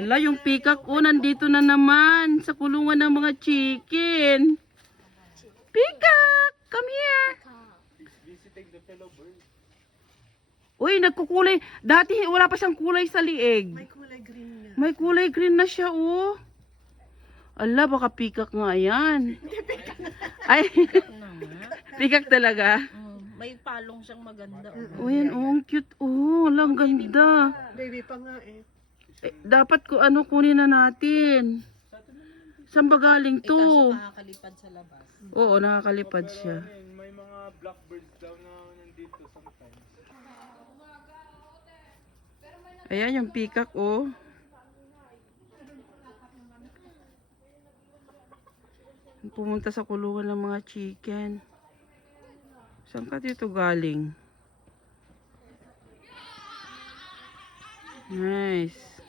Ala, yung peacock oh, nandito na naman sa kulungan ng mga chicken. Peacock, come here. Uy, nagkukulay. Dati wala pa siyang kulay sa lieg. May kulay green na. May kulay green na siya, oh. Ala, baka peacock nga yan. Ay, peacock talaga. May palong siyang maganda. Oh, yan, oh, ang cute. Oh, lang ganda. Baby pa nga eh. Dapat ko ano kunin na natin. Saan ba galing Kaso to? makakalipad sa labas. Oo, nakakalipad siya. May mga blackbirds daw na nandito sometimes. Ayan yung peacock, oh. Pumunta sa kulungan ng mga chicken. Saan ka dito galing? Nice.